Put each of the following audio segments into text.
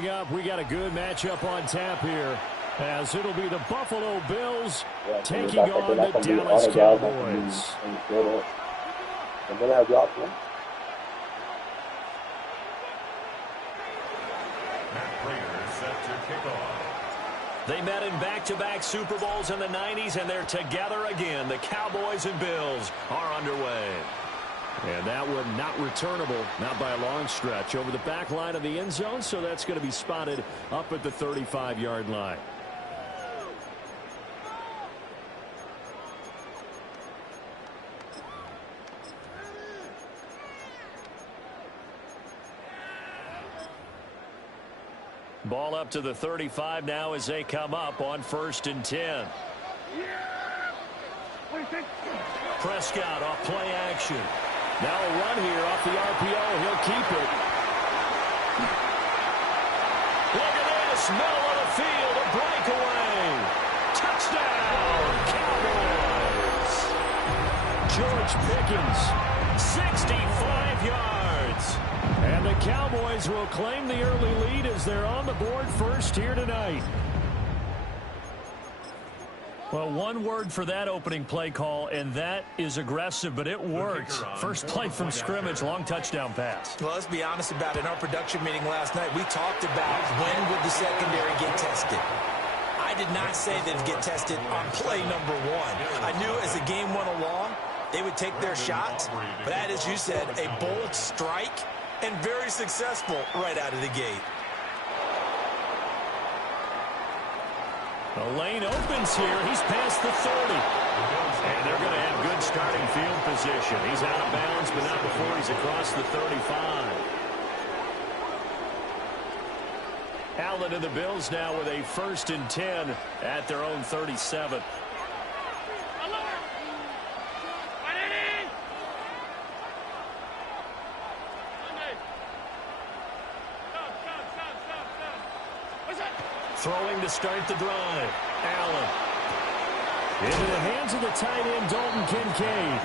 Coming up, we got a good matchup on tap here, as it'll be the Buffalo Bills taking on the Dallas Cowboys. They met in back-to-back Super Bowls in the 90s, and they're together again. The Cowboys and Bills are underway. And that one not returnable, not by a long stretch, over the back line of the end zone, so that's going to be spotted up at the 35-yard line. Ball up to the 35 now as they come up on 1st and 10. Prescott off play action. Now a run here off the RPO. He'll keep it. Look at this. Middle of the field. A breakaway. Touchdown, Cowboys. George Pickens, 65 yards. And the Cowboys will claim the early lead as they're on the board first here tonight. Well, one word for that opening play call, and that is aggressive, but it worked. First play from scrimmage, long touchdown pass. Well, let's be honest about it. In our production meeting last night, we talked about when would the secondary get tested. I did not say they'd get tested on play number 1. I knew as the game went along, they would take their shots, but that, as you said, a bold strike and very successful right out of the gate. The lane opens here. He's past the 30. And they're going to have good starting field position. He's out of bounds, but not before he's across the 35. Allen and the Bills now with a 1st and 10 at their own 37. Throwing to start the drive. Allen. Into the hands of the tight end, Dalton Kincaid.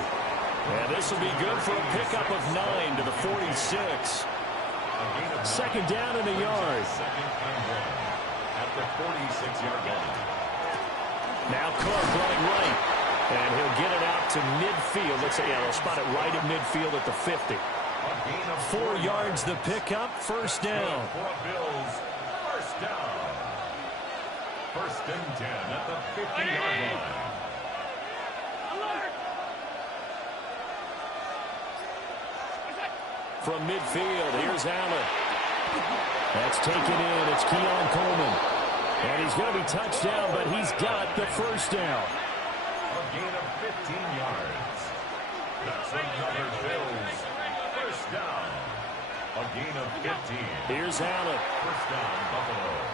And this will be good for a pickup of 9 to the 46. Second down and a yard. At the 46-yard line. Now Cook running right. And he'll get it out to midfield. Let's say, yeah, they'll spot it right at midfield at the 50. 4 yards the pickup. First down. Bills, first down. 1st and 10 at the 50-yard line. From midfield, here's Allen. That's taken in. It's Keon Coleman. And he's going to be touched down, but he's got the first down. A gain of 15 yards. That's another Bills. First down. A gain of 15. Here's Allen. First down, Buffalo.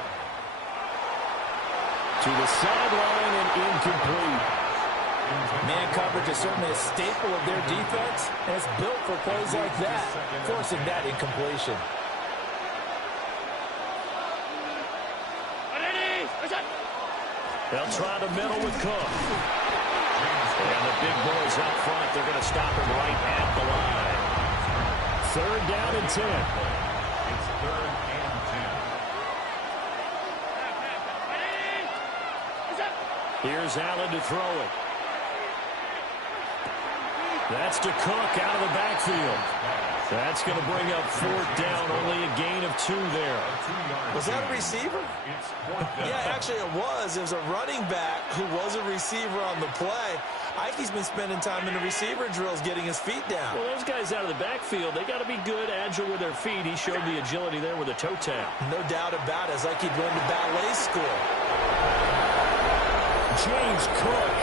To the sideline and incomplete. Man coverage is certainly a staple of their defense, and it's built for plays like that, forcing that incompletion. They'll try the middle with Cook. And the big boys up front, they're going to stop him right at the line. 3rd down and 10. It's 3rd and 10. Here's Allen to throw it. That's to Cook out of the backfield. That's going to bring up 4th down, only a gain of 2 there. Was that a receiver? Yeah, actually it was. It was a running back who was a receiver on the play. Ikey's been spending time in the receiver drills getting his feet down. Well, those guys out of the backfield, they got to be good, agile with their feet. He showed the agility there with a toe tap. No doubt about it. It's like he'd run to ballet school. James Cook,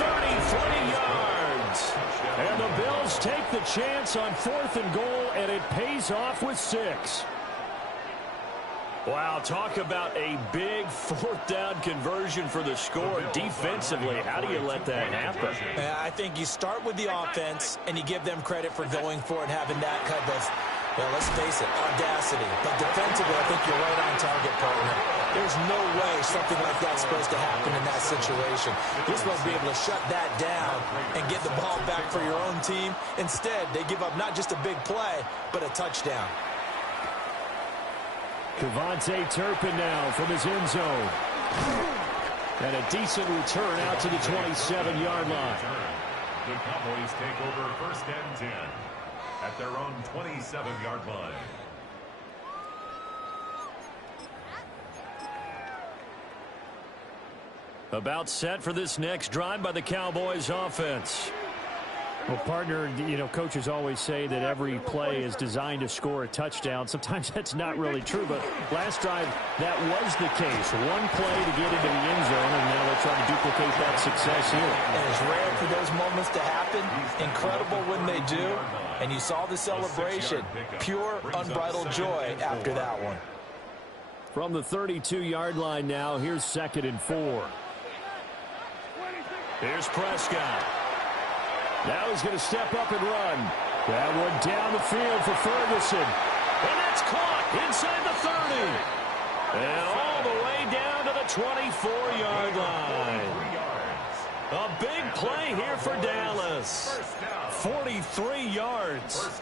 33 yards. And the Bills take the chance on 4th and goal, and it pays off with 6. Wow, talk about a big 4th down conversion for the score. Defensively, how do you let that happen? I think you start with the offense, and you give them credit for going for it and having that kind of, well, let's face it, audacity. But defensively, I think you're right on target, partner. There's no way something like that's supposed to happen in that situation. You're supposed to be able to shut that down and get the ball back for your own team. Instead, they give up not just a big play, but a touchdown. Devontae Turpin now from his end zone. And a decent return out to the 27-yard line. The Cowboys take over 1st and 10 at their own 27-yard line. About set for this next drive by the Cowboys offense. Well, partner, you know, coaches always say that every play is designed to score a touchdown. Sometimes that's not really true, but last drive, that was the case. One play to get into the end zone, and now they'll try to duplicate that success here. And it's rare for those moments to happen. Incredible when they do. And you saw the celebration. Pure, unbridled joy after that one. From the 32-yard line now, here's 2nd and 4. Here's Prescott. Now he's going to step up and run. That one down the field for Ferguson. And that's caught inside the 30. And all the way down to the 24-yard line. A big play here for Dallas. 43 yards.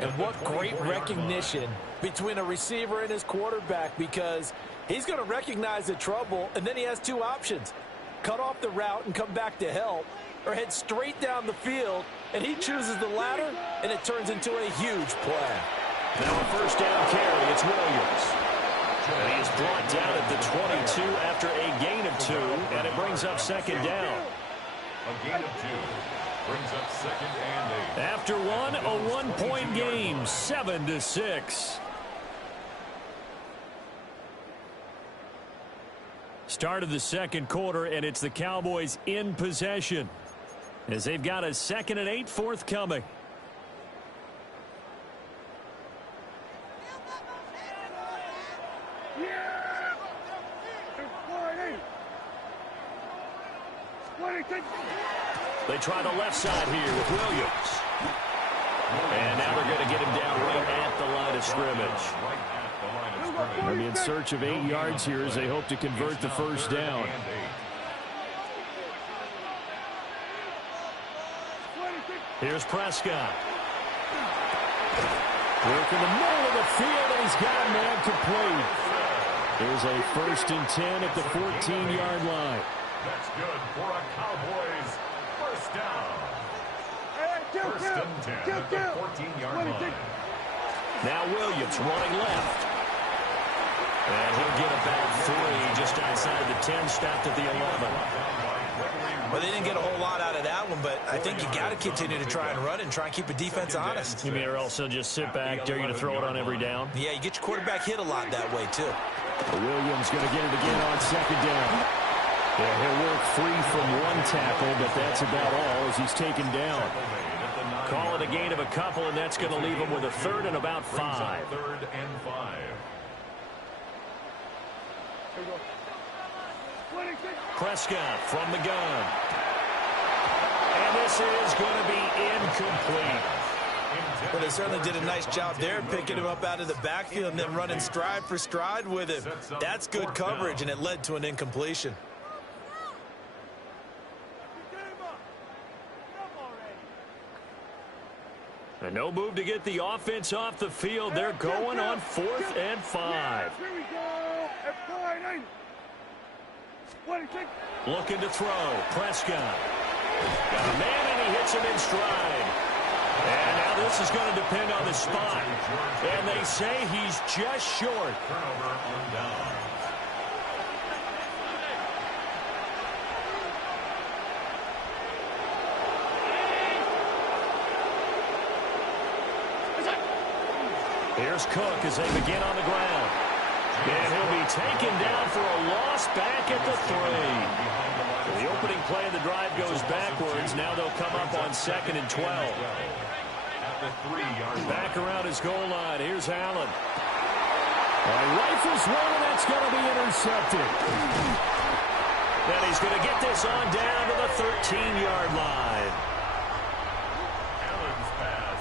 And what great recognition between a receiver and his quarterback, because he's going to recognize the trouble, and then he has two options. Cut off the route and come back to help, or head straight down the field, and he chooses the latter, and it turns into a huge play. Now a 1st down carry, it's Williams. And he is brought down at the 22 after a gain of 2, and it brings up 2nd down. A gain of 2 brings up 2nd and 8. After one, a one-point game, 7-6. Start of the 2nd quarter, and it's the Cowboys in possession as they've got a 2nd and 8 forthcoming. They try the left side here with Williams. And now they're going to get him down right at the line of scrimmage. They'll be in search of 8 yards here as they hope to convert the 1st down. Here's Prescott. Work in the middle of the field, and he's got a man complete. There's a 1st and 10 at the 14-yard line. That's good for a Cowboys 1st down. 1st and 10 at the 14-yard line. Now Williams running left. And he'll get about 3 just outside the 10, stopped at the 11. Well, they didn't get a whole lot out of that one, but I think you got to continue to try and run and try and keep a defense honest. You mean or else they'll just sit back, dare you to throw it on every down? Yeah, you get your quarterback hit a lot that way, too. Williams going to get it again on 2nd down. Yeah, he'll work free from one tackle, but that's about all as he's taken down. Call it a gain of a couple, and that's going to leave him with a 3rd and about 5. 3rd and 5. Prescott from the gun. And this is going to be incomplete. Well, they certainly did a nice job there, picking him up out of the backfield and then running stride for stride with him. That's good coverage, and it led to an incompletion. And no move to get the offense off the field. They're going on 4th and 5. Looking to throw. Prescott. Got a man, and he hits him in stride. And now this is going to depend on the spot. And they say he's just short. Turnover on down. Here's Cook as they begin on the ground. And he'll be taken down for a loss back at the 3. The opening play of the drive goes backwards. Now they'll come up on 2nd and 12. At the 3-yard line. Back around his goal line. Here's Allen. Rifles one, and that's going to be intercepted. And he's going to get this on down to the 13-yard line. Allen's pass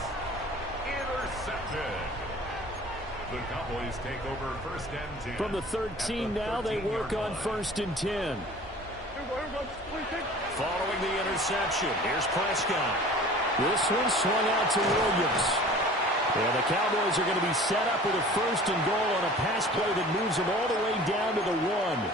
intercepted. The Cowboys take over 1st and 10. From the 13 now, they work on 1st and 10. Following the interception, here's Prescott. This one swung out to Williams. Yeah, the Cowboys are going to be set up with a 1st and goal on a pass play that moves them all the way down to the 1.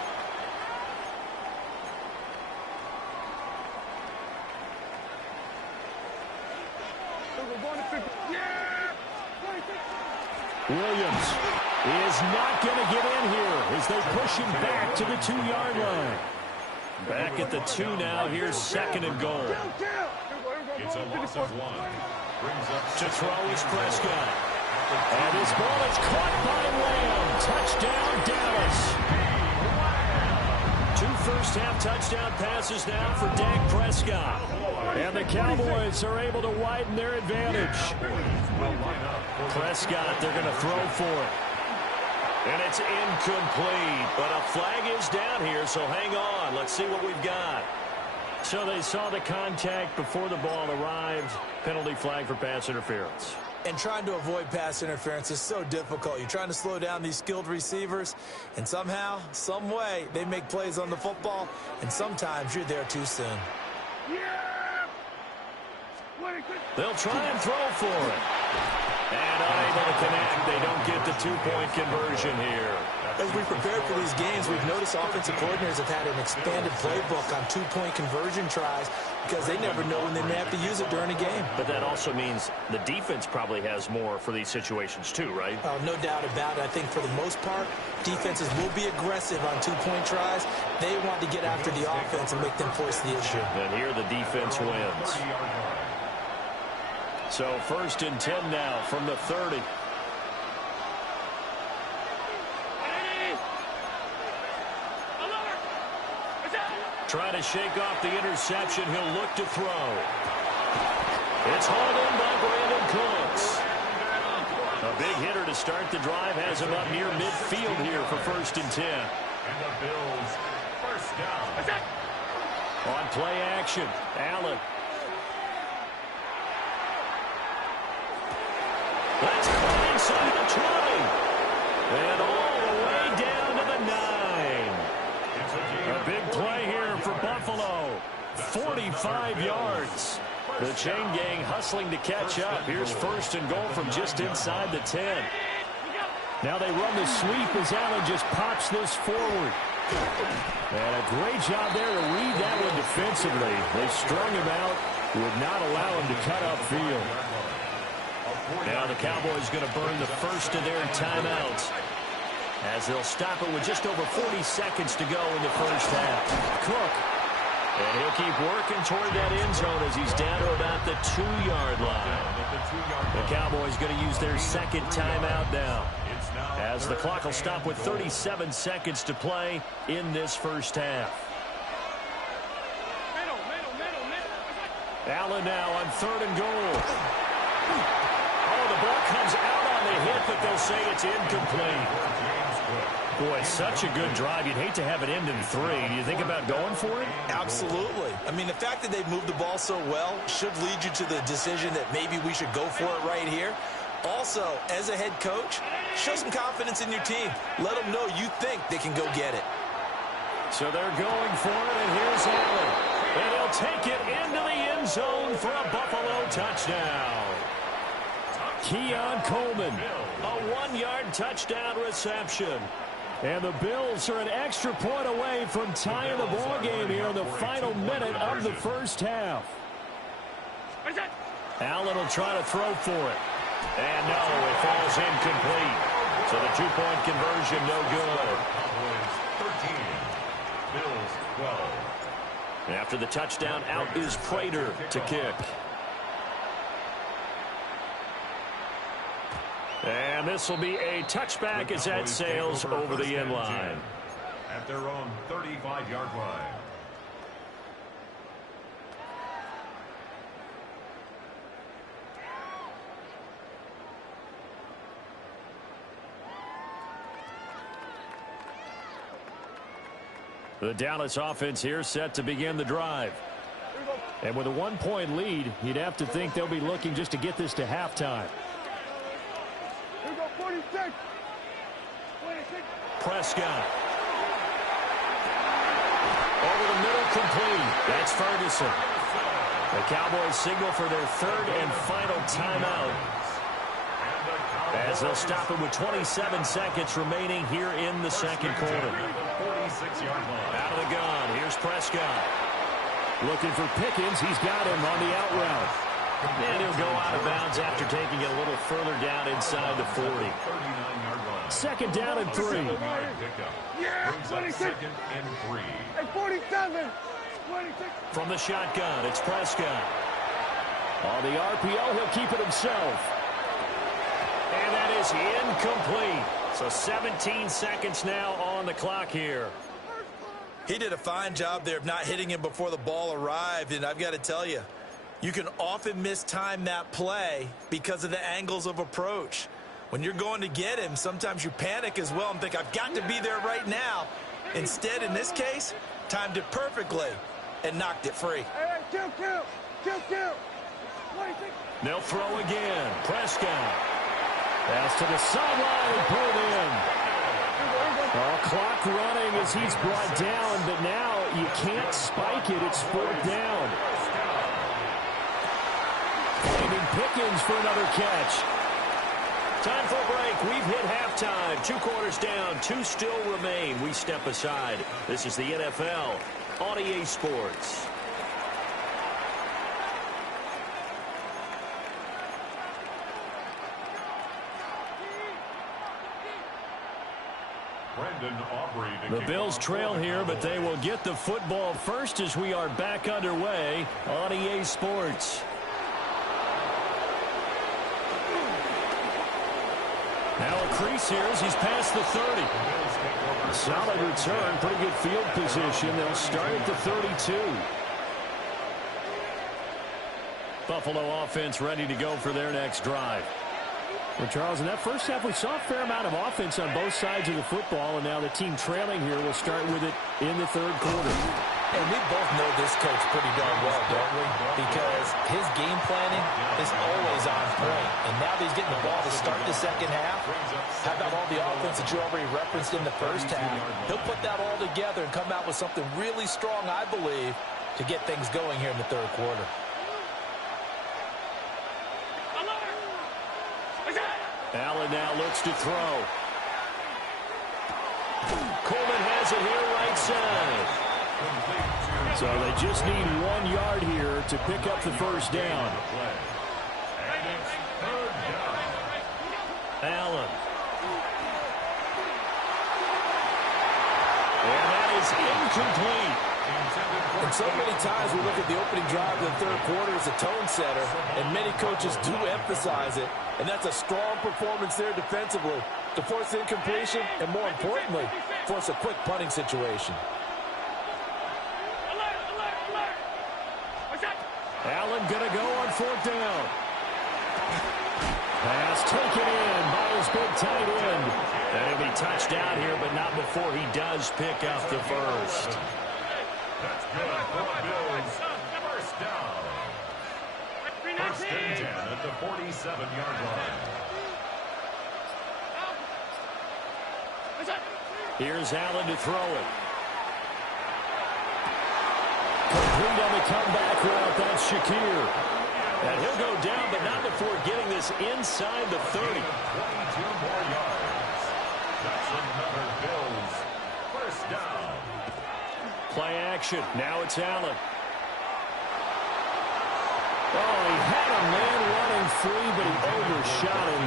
Williams is not going to get in here as they push him back to the 2-yard line. Back at the 2 now. Here's 2nd and goal. It's a loss of 1. Brings up To throw is Prescott. And this ball is caught by Lamb. Touchdown, Dallas. 2 first-half touchdown passes now for Dak Prescott. And the Cowboys are able to widen their advantage. Prescott, they're going to throw for it. And it's incomplete, but a flag is down here, so hang on. Let's see what we've got. So they saw the contact before the ball arrived. Penalty flag for pass interference. And trying to avoid pass interference is so difficult. You're trying to slow down these skilled receivers, and somehow, some way, they make plays on the football, and sometimes you're there too soon. They'll try and throw for it. And unable to connect. They don't get the 2-point conversion here. As we prepared for these games, we've noticed offensive coordinators have had an expanded playbook on 2-point conversion tries because they never know when they may have to use it during a game. But that also means the defense probably has more for these situations too, right? No doubt about it. I think for the most part, defenses will be aggressive on 2-point tries. They want to get after the offense and make them force the issue. And here the defense wins. So 1st and 10 now from the 30. Trying to shake off the interception. He'll look to throw. It's hauled in by Brandon Cooks. A big hitter to start the drive. Has him up near midfield here for 1st and 10. And the Bills, 1st down. On play action, Allen. Let's climb inside the 20. And all the way down to the 9. A big play here for Buffalo. 45 yards. The chain gang hustling to catch up. Here's 1st and goal from just inside the 10. Now they run the sweep as Allen just pops this forward. And a great job there to read that one defensively. They strung him out, would not allow him to cut upfield. Now the Cowboys going to burn the first of their timeouts as they'll stop it with just over 40 seconds to go in the first half. Cook. And he'll keep working toward that end zone as he's down to about the 2-yard line. The Cowboys going to use their 2nd timeout now as the clock will stop with 37 seconds to play in this first half. Allen now on 3rd and goal. Oh, the ball comes out on the hit, but they'll say it's incomplete. Boy, such a good drive. You'd hate to have it end in 3. Do you think about going for it? Absolutely. I mean, the fact that they've moved the ball so well should lead you to the decision that maybe we should go for it right here. Also, as a head coach, show some confidence in your team. Let them know you think they can go get it. So they're going for it, and here's Allen. And he'll take it into the end zone for a Buffalo touchdown. Keon Coleman, a 1-yard touchdown reception. And the Bills are an extra point away from tying the ball game here in the final minute of the first half. Allen will try to throw for it. And no, it falls incomplete. So the 2-point conversion no good. 13, Bills 12. After the touchdown, out is Prater to kick. And this will be a touchback as that sails over the end line. At their own 35-yard line. The Dallas offense here set to begin the drive. And with a 1-point lead, you'd have to think they'll be looking just to get this to halftime. Prescott. Over the middle, complete. That's Ferguson. The Cowboys signal for their 3rd and final timeout. As they'll stop it with 27 seconds remaining here in the second quarter. 46-yard line. Out of the gun, here's Prescott. Looking for Pickens, he's got him on the out route. And he'll go out of bounds after taking it a little further down inside the 40. 39-yard line. Second down and 3. Yeah, brings up second and 3. Hey, 47. 26. From the shotgun, it's Prescott. On the RPO, he'll keep it himself. And that is incomplete. So 17 seconds now on the clock here. He did a fine job there of not hitting him before the ball arrived, and I've got to tell you, you can often mistime that play because of the angles of approach. When you're going to get him, sometimes you panic as well and think, I've got to be there right now. Instead, in this case, timed it perfectly and knocked it free. Hey, kill. 26. They'll throw again. Prescott. Pass to the sideline and pulled in. Clock running as he's brought down, but now you can't spike it. It's fourth down. Finding Pickens for another catch. Time for a break. We've hit halftime. 2 quarters down. 2 still remain. We step aside. This is the NFL on EA Sports. The Bills trail here, but they will get the football first as we are back underway on EA Sports. Now a crease here as he's past the 30. Solid return, pretty good field position. They'll start at the 32. Buffalo offense ready to go for their next drive. Well, Charles, in that first half, we saw a fair amount of offense on both sides of the football, and now the team trailing here will start with it in the third quarter. And we both know this coach pretty darn well, don't we? Because his game planning is always on point. And now that he's getting the ball to start the second half, how about all the offense that you already referenced in the first half? He'll put that all together and come out with something really strong, I believe, to get things going here in the third quarter. Allen now looks to throw. Coleman has it here right side. So they just need 1 yard here to pick up the first down. Allen. And that is incomplete. And so many times we look at the opening drive of the third quarter as a tone setter, and many coaches do emphasize it, and that's a strong performance there defensively to force incompletion and, more importantly, force a quick punting situation. Allen going to go on fourth down. Pass taken in by his big tight end. And he'll be touched down here, but not before he does pick up the first. That's good for Bills. First down. First and 10 at the 47-yard line. Here's Allen to throw it. Complete on the comeback route. That's Shakir. And he'll go down, but not before getting this inside the 30. 22 more yards. That's another Bills. First down. Play action. Now it's Allen. Oh, he had a man running free, but he overshot him,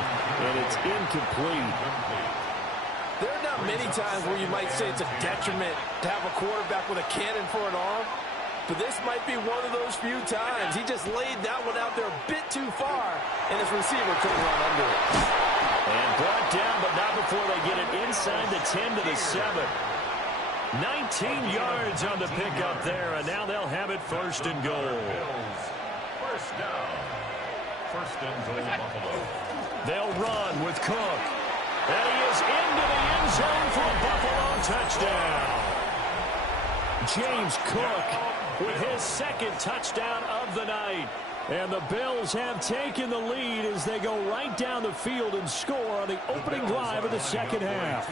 and it's incomplete. There are not many times where you might say it's a detriment to have a quarterback with a cannon for an arm, but this might be one of those few times. He just laid that one out there a bit too far, and his receiver couldn't run under it. And brought down, but not before they get it inside the 10 to the 7. 19 yards on the pickup there, and now they'll have it first and goal. Bills. First down. First and goal, Buffalo. They'll run with Cook. And he is into the end zone for a Buffalo touchdown. James Cook with his second touchdown of the night. And the Bills have taken the lead as they go right down the field and score on the opening drive of the second half.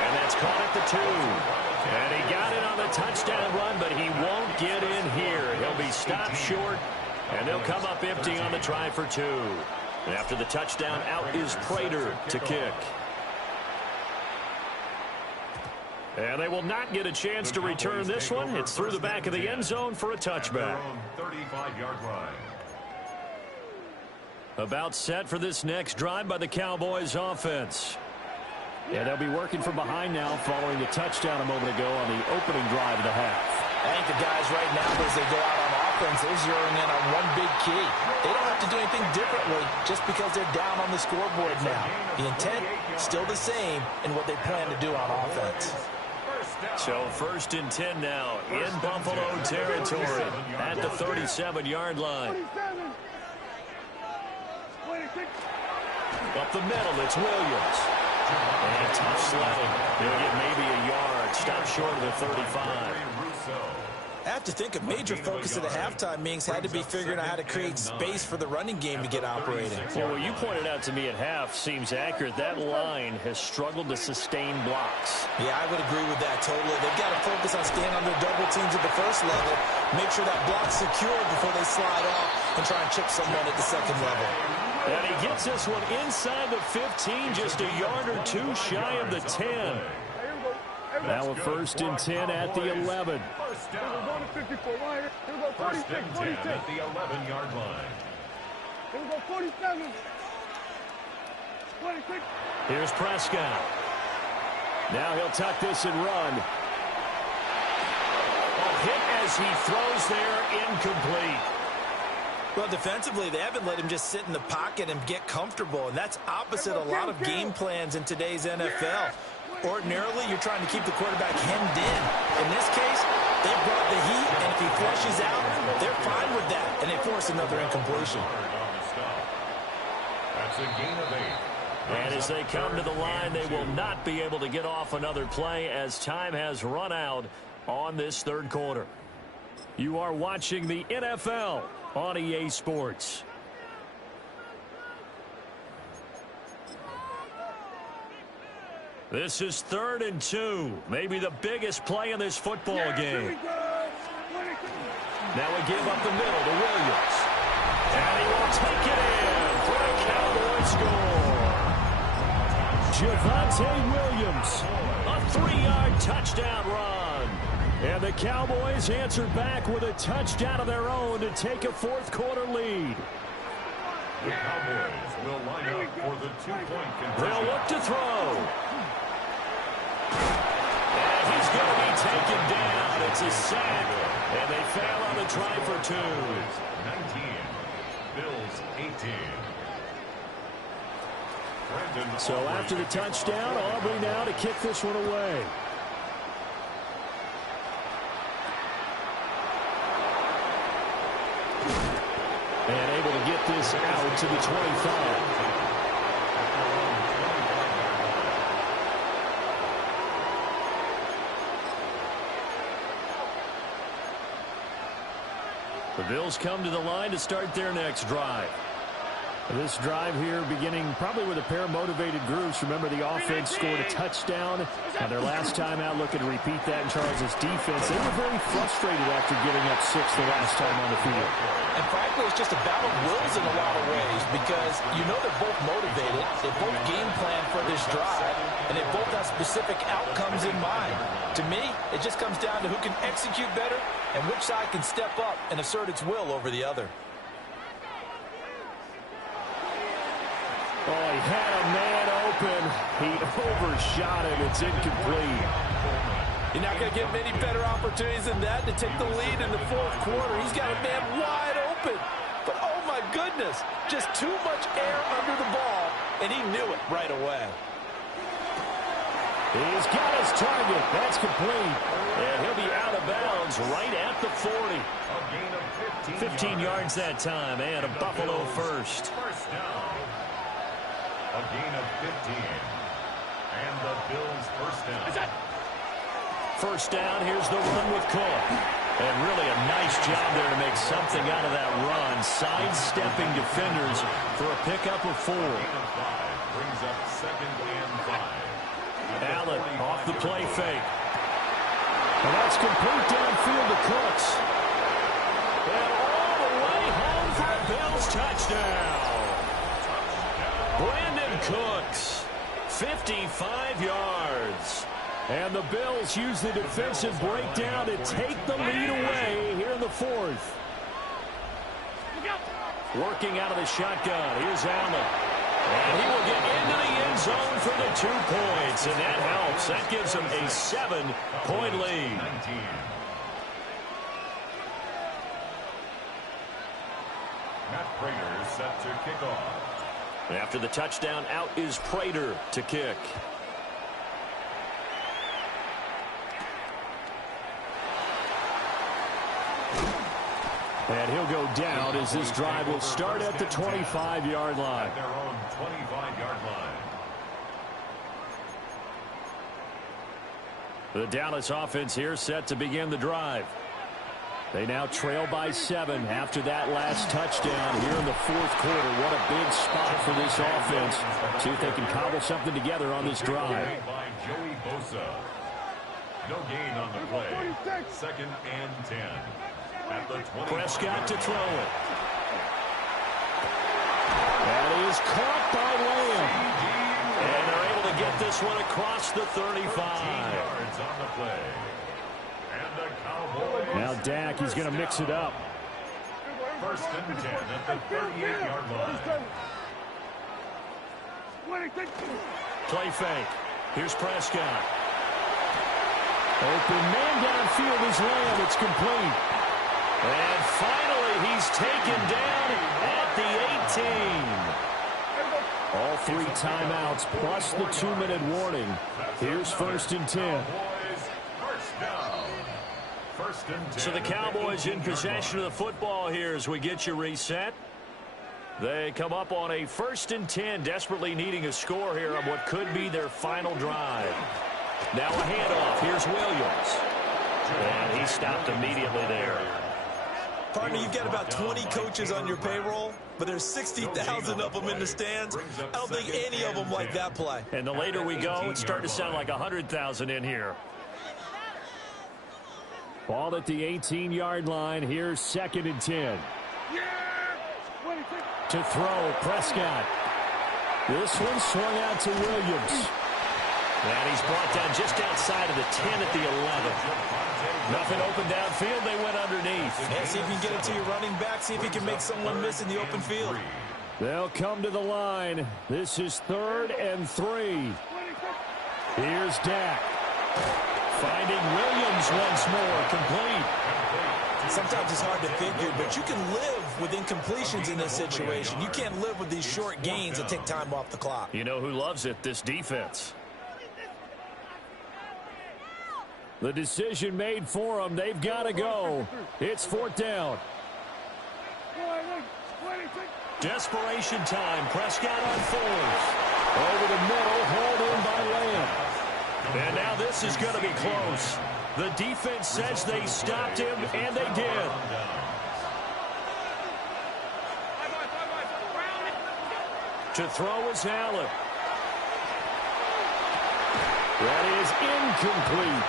And that's caught at the 2. And he got it on the touchdown run, but he won't get in here. He'll be stopped short, and they'll come up empty on the try for 2. And after the touchdown, out is Prater to kick. And they will not get a chance to return this one. It's through the back of the end zone for a touchback. 35-yard line. About set for this next drive by the Cowboys offense. Yeah, they'll be working from behind now following the touchdown a moment ago on the opening drive of the half. I think the guys right now, as they go out on offense, they're zeroing in on one big key. They don't have to do anything differently just because they're down on the scoreboard now. The intent, still the same in what they plan to do on offense. So 1st and 10 now in Buffalo territory at the 37-yard line. Up the middle, it's Williams. And tough sledding. He'll get maybe a yard. Stop short of the 35. I have to think a major focus of the halftime meetings had to be figuring out how to create space for the running game to get operating. Well, what you pointed out to me at half seems accurate. That line has struggled to sustain blocks. Yeah, I would agree with that totally. They've got to focus on staying on their double teams at the first level, make sure that block's secure before they slide off and try and chip someone at the second level. And he gets this one inside the 15, just a yard or two shy of the 10. Now a 1st and 10 at the 11. First down. 1st and 10 at the 11-yard line. Here we go, 47. 26. Here's Prescott. Now he'll tuck this and run. Hit as he throws there, incomplete. Well, defensively, they haven't let him just sit in the pocket and get comfortable, and that's opposite a lot of game plans in today's NFL. Ordinarily, you're trying to keep the quarterback hemmed in. In this case, they brought the heat, and if he flushes out, they're fine with that, and they force another incompletion. That's a gain of 8. And as they come to the line, they will not be able to get off another play as time has run out on this 3rd quarter. You are watching the NFL on EA Sports. This is 3rd and 2. Maybe the biggest play in this football game. Now we give up the middle to Williams. And he will take it in for a Cowboy score. Javonte Williams, a 3-yard touchdown run. And the Cowboys answered back with a touchdown of their own to take a 4th quarter lead. The Cowboys will line up for the 2-point conversion. They'll look to throw. And he's going to be taken down. It's a sack. And they fail on the try for 2. 19. Bills 18. So after the touchdown, Aubrey now to kick this one away. And able to get this out to the 25. The Bills come to the line to start their next drive. This drive here beginning probably with a pair of motivated groups. Remember, the offense scored a touchdown. Now their last time out, looking to repeat that in Charles' defense. They were very frustrated after giving up 6 the last time on the field. And frankly, it's just a battle of wills in a lot of ways because you know they're both motivated. They both game plan for this drive, and they both have specific outcomes in mind. To me, it just comes down to who can execute better and which side can step up and assert its will over the other. Oh, he had a man open. He overshot him. It's incomplete. You're not going to get many better opportunities than that to take the lead in the 4th quarter. He's got a man wide open. But, oh, my goodness, just too much air under the ball, and he knew it right away. He's got his target. That's complete. And he'll be out of bounds right at the 40. A gain of 15 yards that time, and a Buffalo first. First down. A gain of 15. And the Bills first down. First down, here's the run with Cook. And really a nice job there to make something out of that run. Sidestepping defenders for a pickup of 4. Gain of 5 brings up 2nd and 5. Allen off the play fake. And that's complete downfield to Cooks. And all the way home for a Bills touchdown. Brandon Cooks, 55 yards. And the Bills use the defensive breakdown to take the lead away here in the fourth. Working out of the shotgun. Here's Allen. And he will get into the end zone for the 2 points. And that helps. That gives him a 7-point lead. Matt Prater set to kick off. After the touchdown, out is Prater to kick. And he'll go down as this drive will start at the 25-yard line. At their own 25-yard line. The Dallas offense here set to begin the drive. They now trail by 7 after that last touchdown here in the fourth quarter. What a big spot for this offense. See if they can cobble something together on this drive. By Joey Bosa. No gain on the play. 2nd and 10. At the 20. Prescott to throw it. That is caught by Lamb. And they're able to get this one across the 35. Yards on the play. And the Cowboys. Now Dak, he's going to mix it up. 1st and 10 at the 38-yard line. Play fake. Here's Prescott. Open man downfield is Lamb. It's complete. And finally, he's taken down at the 18. All 3 timeouts plus the 2-minute warning. Here's 1st and 10. So the Cowboys in possession of the football here as we get you reset. They come up on a 1st and 10, desperately needing a score here on what could be their final drive. Now a handoff. Here's Williams. And he stopped immediately there. Partner, you've got about 20 coaches on your payroll, but there's 60,000 of them in the stands. I don't think any of them like that play. And the later we go, it's starting to sound like 100,000 in here. Ball at the 18-yard line. Here's 2nd and 10. To throw, Prescott. This one swung out to Williams. And he's brought down just outside of the 10 at the 11. Nothing open downfield. They went underneath. And see if you can get it to your running back. See if you can make someone miss in the open field. They'll come to the line. This is 3rd and 3. Here's Dak. Finding Williams once more. Complete. Sometimes it's hard to figure, but you can live with incompletions in this situation. You can't live with these short gains that take time off the clock. You know who loves it? This defense. The decision made for them. They've got to go. It's 4th down. Desperation time. Prescott on 4th. Over the middle, hauled in by Lamb. And now this is going to be close. The defense says they stopped him, and they did. To throw is Allen. That is incomplete.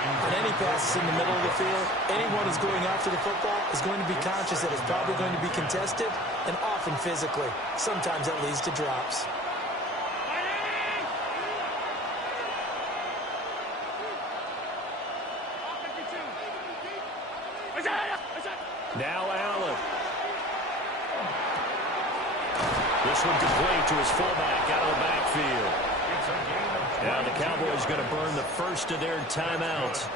On any passes in the middle of the field, anyone who's going after the football is going to be conscious that it's probably going to be contested and often physically. Sometimes that leads to drops. Now Allen. This one complete to his fullback out of the backfield. Now the Cowboys going to burn the first of their timeouts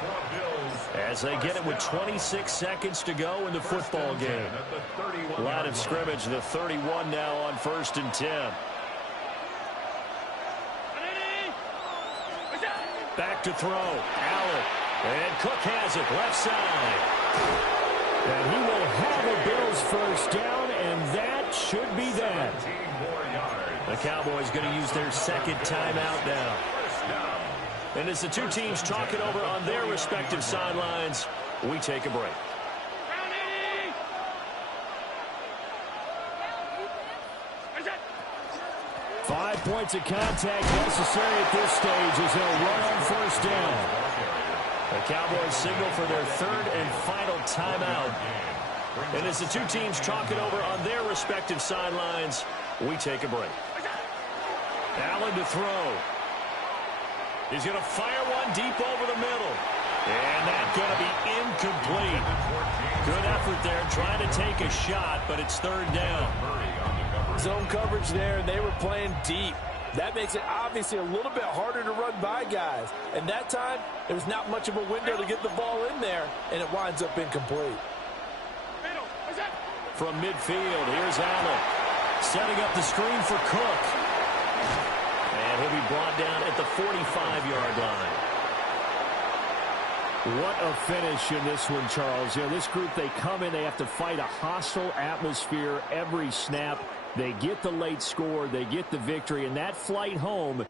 as they get it with 26 seconds to go in the football game. Line of scrimmage, the 31 now on 1st and 10. Back to throw. Allen. And Cook has it left side. And he will have a Bills first down, and that should be that. The Cowboys going to use their 2nd timeout now. And as the two teams talk it over on their respective sidelines, we take a break. Five points of contact necessary at this stage as they'll run on 1st down. The Cowboys signal for their 3rd and final timeout. And as the two teams talk it over on their respective sidelines, We take a break. Allen to throw. He's going to fire one deep over the middle. And that's going to be incomplete. Good effort there trying to take a shot, but it's third down. Zone coverage there, and they were playing deep. That makes it obviously a little bit harder to run by guys. And that time, there was not much of a window to get the ball in there, and it winds up incomplete. From midfield, here's Allen. Setting up the screen for Cook. And he'll be brought down at the 45-yard line. What a finish in this one, Charles. You know, this group, they come in, they have to fight a hostile atmosphere every snap. They get the late score, they get the victory, and that flight home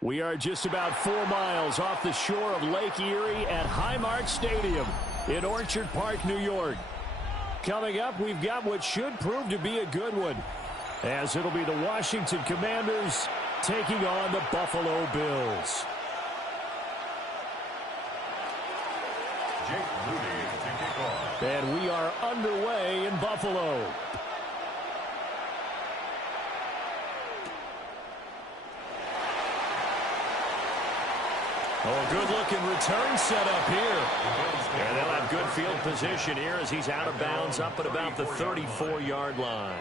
We are just about 4 miles off the shore of Lake Erie at Highmark Stadium in Orchard Park, New York. Coming up, we've got what should prove to be a good one, as it'll be the Washington Commanders taking on the Buffalo Bills. Jake Moody to kick off. And we are underway in Buffalo. Oh, a good-looking return set up here. And they'll have good field position here as he's out of bounds up at about the 34-yard line.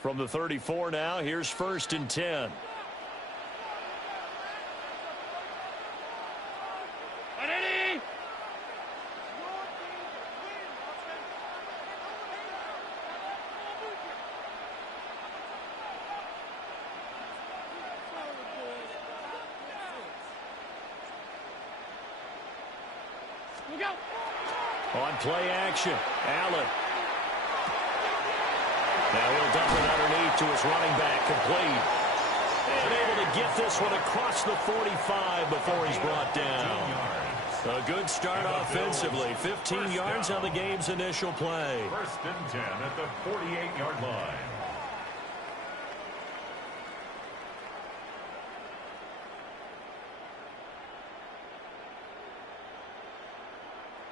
From the 34 now, here's 1st and 10. On play action, Allen. Now he'll dump it underneath to his running back, complete. And able to get this one across the 45 before he's brought down. A good start offensively. 15 yards on the game's initial play. 1st and 10 at the 48-yard line.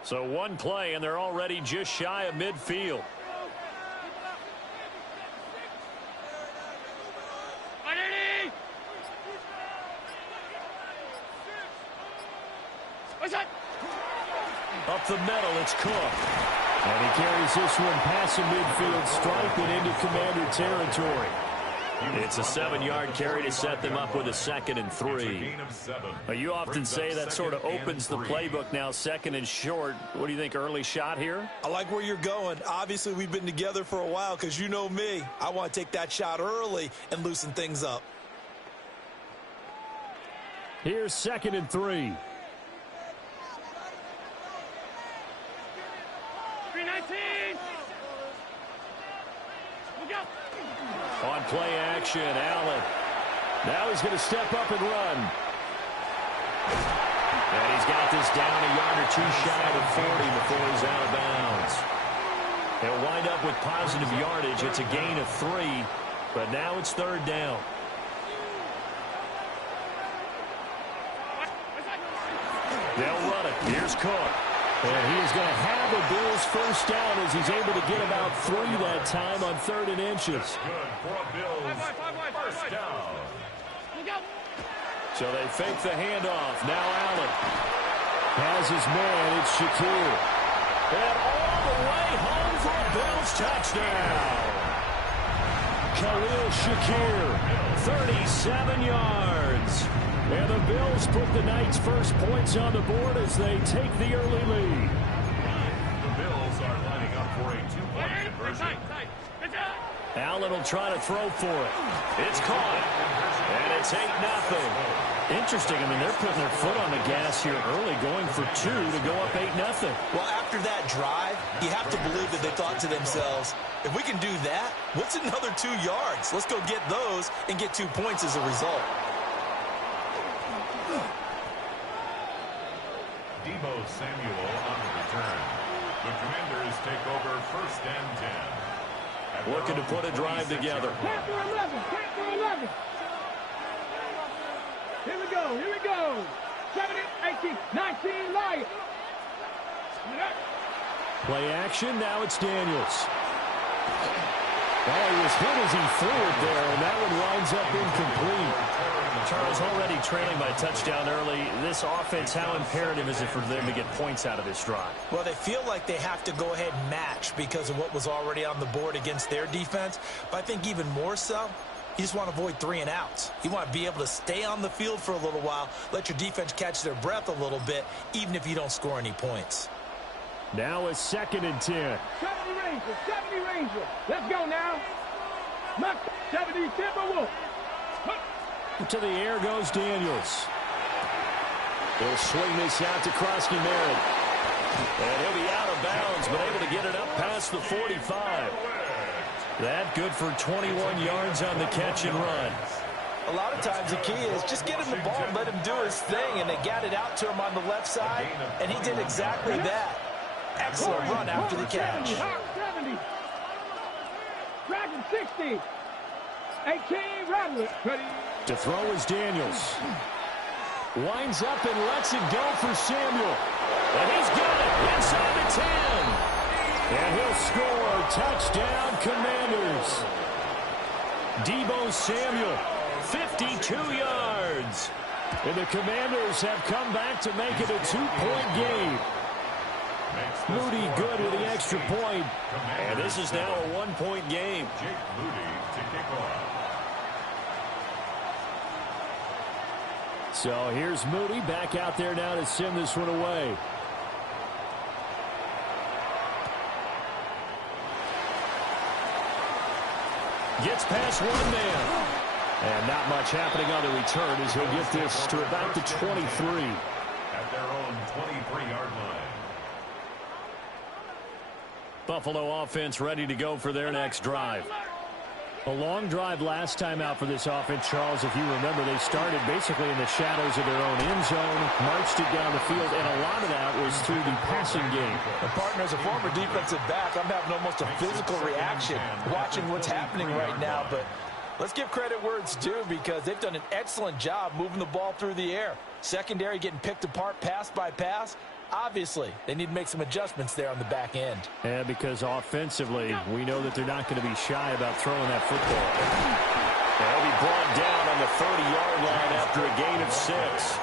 So one play, and they're already just shy of midfield. Up the middle, it's Cook. And he carries this one past the midfield stripe and into Commander territory. It's a 7-yard carry to set them up with a 2nd and 3. You often say that sort of opens the playbook now, 2nd and short. What do you think, early shot here? I like where you're going. Obviously, we've been together for a while because you know me. I want to take that shot early and loosen things up. Here's 2nd and 3. 319. Look out. On play action, Allen. Now he's going to step up and run. And he's got this down a yard or two shy of 40 before he's out of bounds. They'll wind up with positive yardage. It's a gain of 3, but now it's 3rd down. They'll run it. Here's Cook. And he is going to have a Bills 1st down as he's able to get about 3 that time on 3rd and inches. Good for a Bills 1st down. So they fake the handoff. Now Allen has his man. It's Shakir. And all the way home for a Bills touchdown. Khalil Shakir, 37 yards. And the Bills put the night's first points on the board as they take the early lead. The Bills are lining up for a 2-point conversion. Allen will try to throw for it. It's caught. And it's 8-0. Interesting. I mean, they're putting their foot on the gas here early, going for 2 to go up 8-0. Well, after that drive, you have to believe that they thought to themselves, if we can do that, what's another 2 yards? Let's go get those and get 2 points as a result. Debo Samuel on the return. The Commanders take over 1st and 10. Looking to put a drive together. Count for 11. Count for 11. Here we go. Here we go. 17, 18, 19, Lions. Play action. Now it's Daniels. Oh, he was hit as he threw it there, and that one winds up incomplete. Charles, already trailing by a touchdown early. This offense, how imperative is it for them to get points out of this drive? Well, they feel like they have to go ahead and match because of what was already on the board against their defense. But I think even more so, you just want to avoid 3 and outs. You want to be able to stay on the field for a little while, let your defense catch their breath a little bit, even if you don't score any points. Now it's 2nd and 10. 70 Ranger, 70 Ranger. Let's go now. 70 Timberwolf. To the air goes Daniels. He'll swing this out to Krosky Merritt. And he'll be out of bounds, but able to get it up past the 45. That good for 21 yards on the catch and run. A lot of times the key is just get him the ball and let him do his thing, and they got it out to him on the left side, and he did exactly that. Excellent run after the catch. 70. Dragon 60. 18, rattle it. Ready. To throw is Daniels. Winds up and lets it go for Samuel. And he's got it inside the 10. And he'll score. Touchdown, Commanders. Deebo Samuel, 52 yards. And the Commanders have come back to make it a 2-point game. Moody good with the extra point. And this is now a 1-point game. Jake Moody to kick off. So here's Moody back out there now to send this one away. Gets past one man. And not much happening on the return as he'll get this to about the 23. At their own 23-yard line. Buffalo offense ready to go for their next drive. A long drive last time out for this offense, Charles. If you remember, they started basically in the shadows of their own end zone, marched it down the field, and a lot of that was through the passing game. And partner, as a former defensive back, I'm having almost a physical reaction watching what's happening right now. But let's give credit where it's due, because they've done an excellent job moving the ball through the air. Secondary getting picked apart pass by pass. Obviously, they need to make some adjustments there on the back end. Yeah, because offensively, we know that they're not going to be shy about throwing that football. They'll be brought down on the 30-yard line after a gain of 6.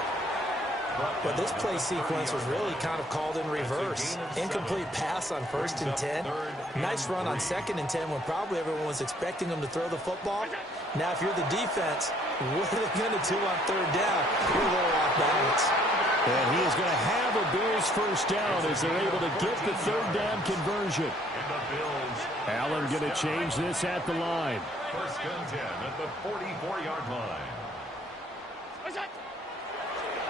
But this play sequence was really kind of called in reverse. Incomplete pass on 1st and 10. Nice run on 2nd and 10 when probably everyone was expecting them to throw the football. Now, if you're the defense, what are they going to do on 3rd down? You're a little off balance. And he is going to have a Bills first down as they're able to get the 3rd down conversion. Allen going to change this at the line. 1st and 10 at the 44-yard line.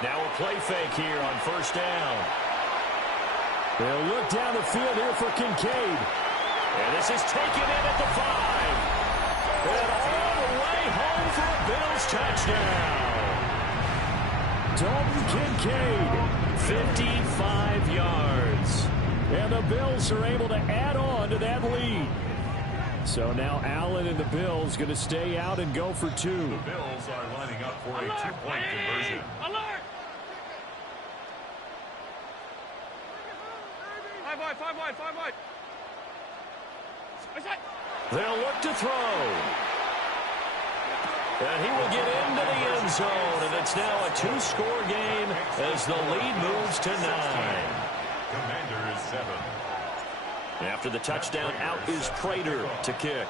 Now a play fake here on 1st down. They'll look down the field here for Kincaid. And this is taken in at the 5. And all the way home for a Bills touchdown. Dalton Kincaid, 55 yards. And the Bills are able to add on to that lead. So now Allen and the Bills going to stay out and go for 2. The Bills are lining up for a 2-point conversion. Alert! 5 wide. They'll look to throw. And he will get into the end zone, and it's now a 2-score game as the lead moves to 9. Commanders 7. After the touchdown, out is Prater to kick.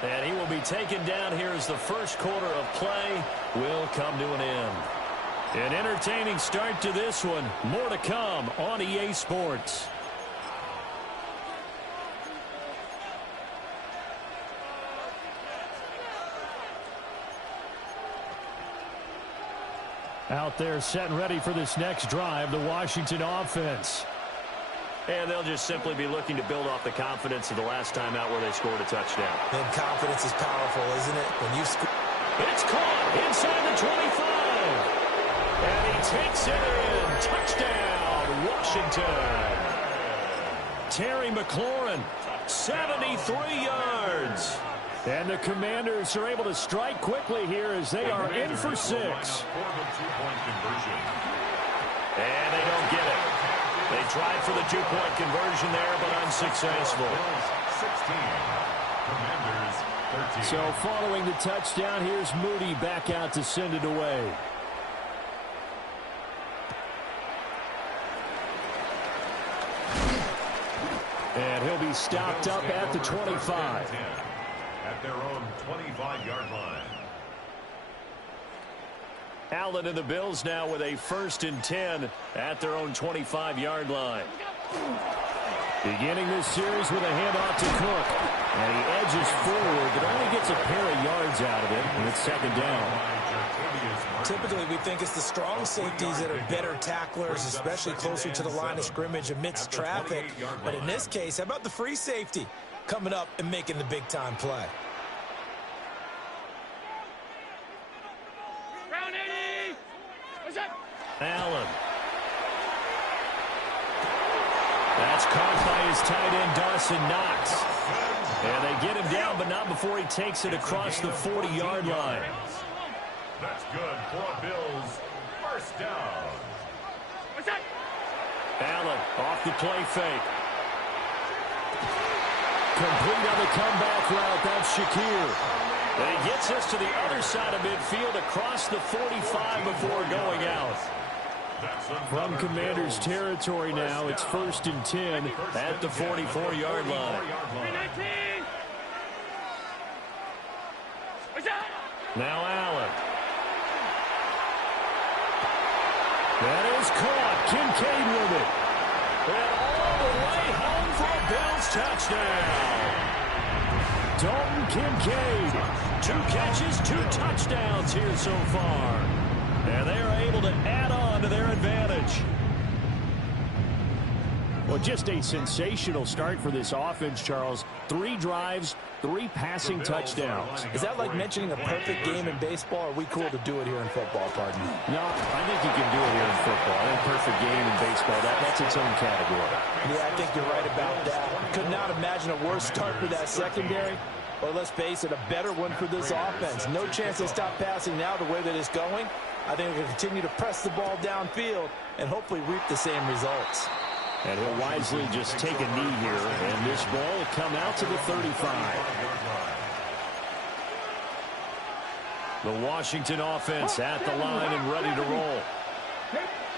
And he will be taken down here as the first quarter of play will come to an end. An entertaining start to this one. More to come on EA Sports. Out there set and ready for this next drive, the Washington offense. And they'll just simply be looking to build off the confidence of the last time out where they scored a touchdown. And confidence is powerful, isn't it? When you score. It's caught inside the 25. And he takes it in. Touchdown, Washington. Terry McLaurin, 73 yards. And the Commanders are able to strike quickly here as they are in for 6. And they don't get it. They tried for the 2-point conversion there, but unsuccessful. 16. Commanders 13. So following the touchdown, here's Moody back out to send it away. And he'll be stopped up at the 25. At their own 25-yard line. Allen and the Bills now with a 1st and 10 at their own 25-yard line. Beginning this series with a handoff to Cook. And he edges forward, but only gets a pair of yards out of it, and it's second down. Typically, we think it's the strong safeties that are better tacklers, especially closer to the line of scrimmage amidst traffic. But in this case, how about the free safety coming up and making the big-time play? Round 80. What's up? Allen. That's caught by his tight end, Dawson Knox. And they get him down, but not before he takes it across the 40-yard line. That's good for Bills. First down. What's up? Allen off the play fake. Complete on the comeback route. That's Shakir. And he gets us to the other side of midfield across the 45 before going out. From Commander's territory now, it's 1st and 10 at the 44-yard line. 319. What's up? Now Allen. That is caught. Kincaid with it. And all the way home for a Bills touchdown. Dalton Kincaid. 2 catches, 2 touchdowns here so far. And they are able to add on to their advantage. Well, just a sensational start for this offense, Charles. 3 drives, 3 passing touchdowns. Is that like mentioning a perfect game in baseball, or are we cool to do it here in football, pardon me? No, I think you can do it here in football. I think perfect game in baseball, that's its own category. Yeah, I think you're right about that. Could not imagine a worse start for that secondary. Or let's face it, a better one for this offense. No chance they stop passing now the way that it's going. I think they'll continue to press the ball downfield and hopefully reap the same results. And he'll wisely just take a knee here, and this ball will come out to the 35. The Washington offense at the line and ready to roll.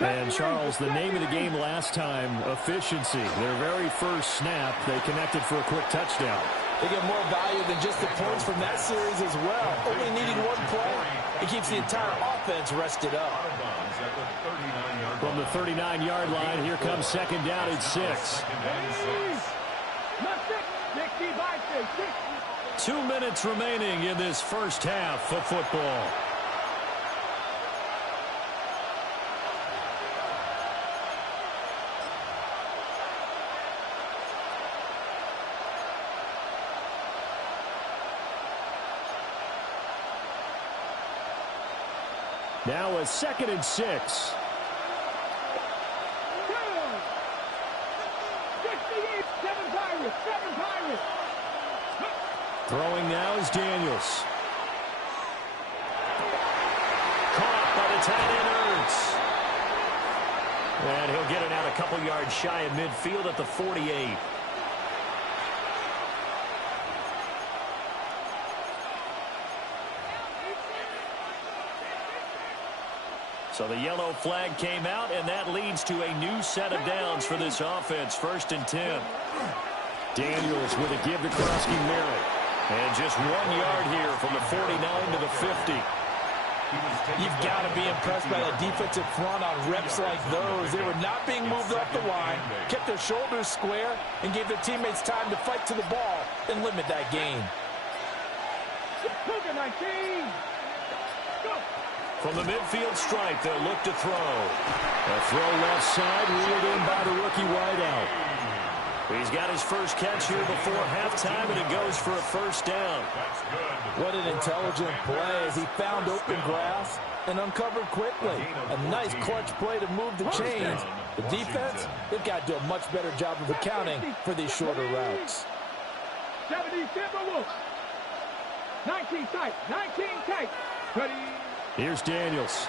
And, Charles, the name of the game last time, efficiency. Their very first snap, they connected for a quick touchdown. They get more value than just the points from that series as well. Only needing 1 play, it keeps the entire offense rested up. From the 39-yard line, here comes second down at 6. 2 minutes remaining in this first half of football. Now a 2nd and 6. Throwing now is Daniels. Caught by the tight end, Ertz. And he'll get it out a couple yards shy of midfield at the 48. So the yellow flag came out, and that leads to a new set of downs for this offense. 1st and 10. Daniels with a give to Krosky-Merritt. And just 1 yard here from the 49 to the 50. You've got to be impressed by the defensive front on reps like those. They were not being moved off the line, kept their shoulders square, and gave their teammates time to fight to the ball and limit that gain. From the midfield stripe, they'll look to throw. A throw left side, reeled in by the rookie wideout. He's got his first catch here before halftime, and it goes for a first down. What an intelligent play as he found open grass and uncovered quickly. A nice clutch play to move the chains. The defense, they've got to do a much better job of accounting for these shorter routes. 70 Timberwolves. 19 tight. 19 tight. Ready. Here's Daniels.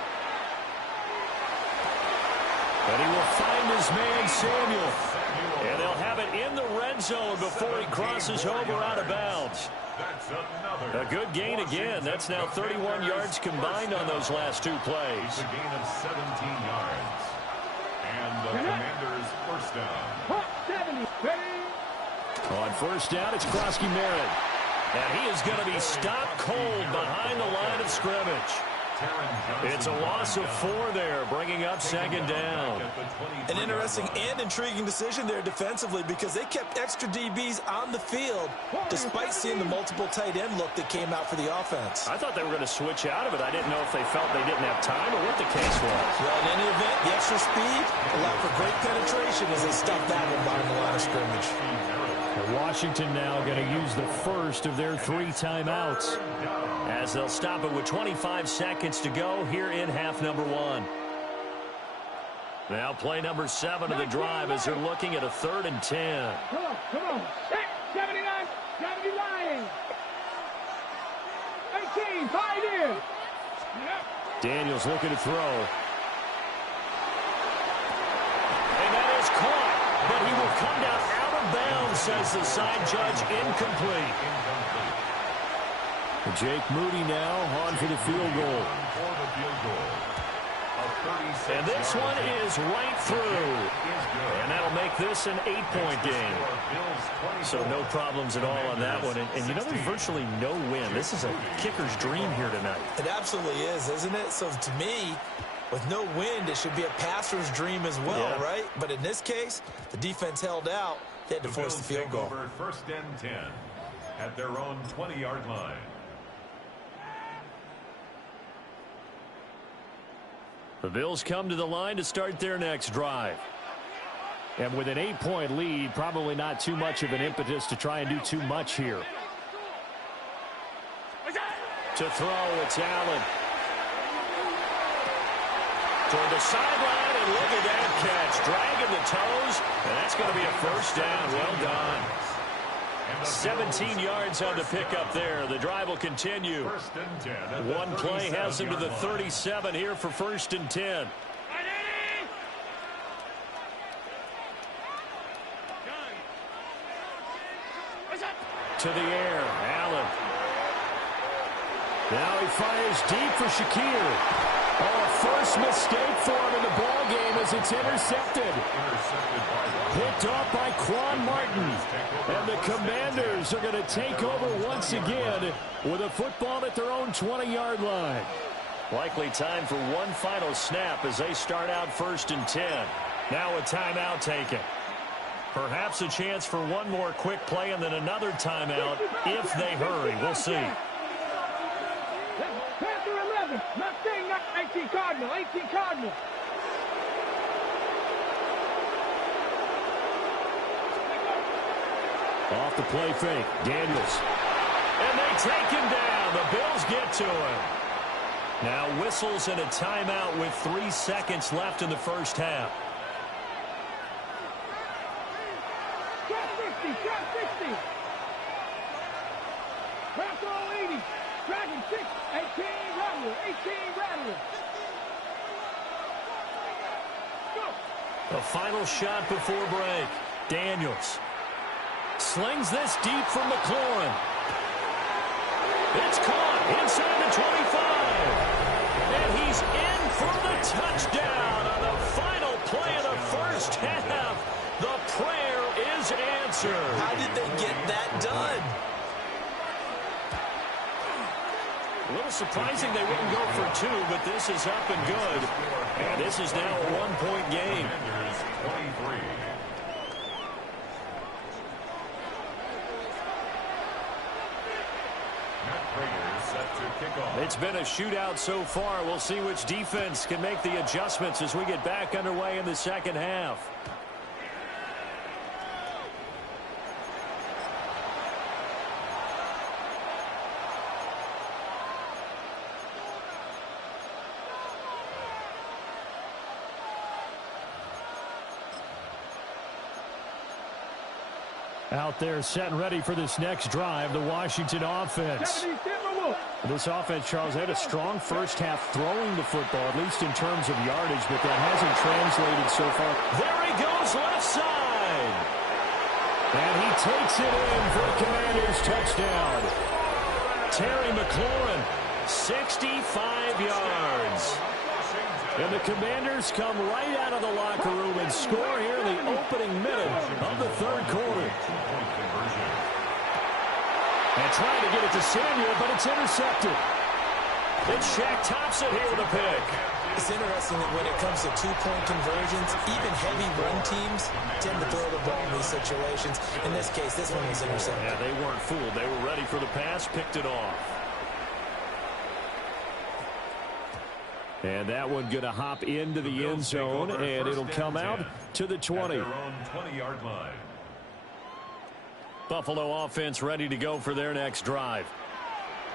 But he will find his man, Samuel. And they'll have it in the red zone before he crosses over out of bounds. A good gain again. That's now 31 yards combined on those last 2 plays. A gain of 17 yards. And the Commanders' first down. 70. Ready. On first down, it's Krosky-Merritt. And he is going to be stopped cold behind the line of scrimmage. It's a loss of 4 there, bringing up second down. An interesting and intriguing decision there defensively because they kept extra DBs on the field despite seeing the multiple tight end look that came out for the offense. I thought they were going to switch out of it. I didn't know if they felt they didn't have time or what the case was. Well, in any event, the extra speed allowed for great penetration as they stuffed that one behind the line of scrimmage. And Washington now going to use the first of their 3 timeouts, as they'll stop it with 25 seconds to go here in half number 1. Now play number 7 of the drive as they're looking at a 3rd and 10. Come on. Set, 79, 70 Lions. 18, Pioneers. Daniels looking to throw. And that is caught, but he will come down out of bounds, says the side judge, incomplete. And Jake Moody now on for the field goal. And this one is right through. And that'll make this an 8-point game. So no problems at all on that one. And you know, there's virtually no win. This is a kicker's dream here tonight. It absolutely is, isn't it? So to me, with no wind, it should be a passer's dream as well, right? But in this case, the defense held out. They had to force the field goal. 1st and 10 at their own 20-yard line. The Bills come to the line to start their next drive. And with an 8-point lead, probably not too much of an impetus to try and do too much here. To throw, it's Allen. Toward the sideline, and look at that catch. Dragging the toes, and that's going to be a first down. Well done. 17 yards on the pickup there. The drive will continue. 1st and 10. One play has him to the 37 here for 1st and 10. To the air, Allen. Now he fires deep for Shakir. Oh, first mistake for him in the ball game as it's intercepted. Picked off by Quan Martin. And the Commanders are going to take over once again with a football at their own 20-yard line. Likely time for one final snap as they start out 1st and 10. Now a timeout taken. Perhaps a chance for one more quick play and then another timeout if they hurry. We'll see. Panther 11, not saying not 18 Cardinal, 18 Cardinal. Off the play fake, Daniels. And they take him down. The Bills get to him. Now whistles and a timeout with 3 seconds left in the first half. Shot 60. Pass all 80. Dragon 6, 18 Rattler, 18 Rattler. Go. The final shot before break. Daniels slings this deep from McLaurin. It's caught inside the 25. And he's in for the touchdown on the final play of the first half. The prayer is answered. How did they get that done? A little surprising they wouldn't go for 2, but this is up and good. And this is now a 1-point game. 23. It's been a shootout so far. We'll see which defense can make the adjustments as we get back underway in the second half. Out there set and ready for this next drive, the Washington offense. This offense, Charles, had a strong first half throwing the football, at least in terms of yardage, but that hasn't translated so far. There he goes, left side. And he takes it in for the Commanders' touchdown. Terry McLaurin, 65 yards. And the Commanders come right out of the locker room and score here in the opening minute of the third quarter. And trying to get it to Samuel, but it's intercepted. And Shaq tops it here with a pick. It's interesting that when it comes to two-point conversions, even heavy run teams tend to throw the ball in these situations. In this case, this one was intercepted. Yeah, they weren't fooled. They were ready for the pass, picked it off. And that one going to hop into the end zone, and it'll come out to the 20. At their own 20-yard line. Buffalo offense ready to go for their next drive.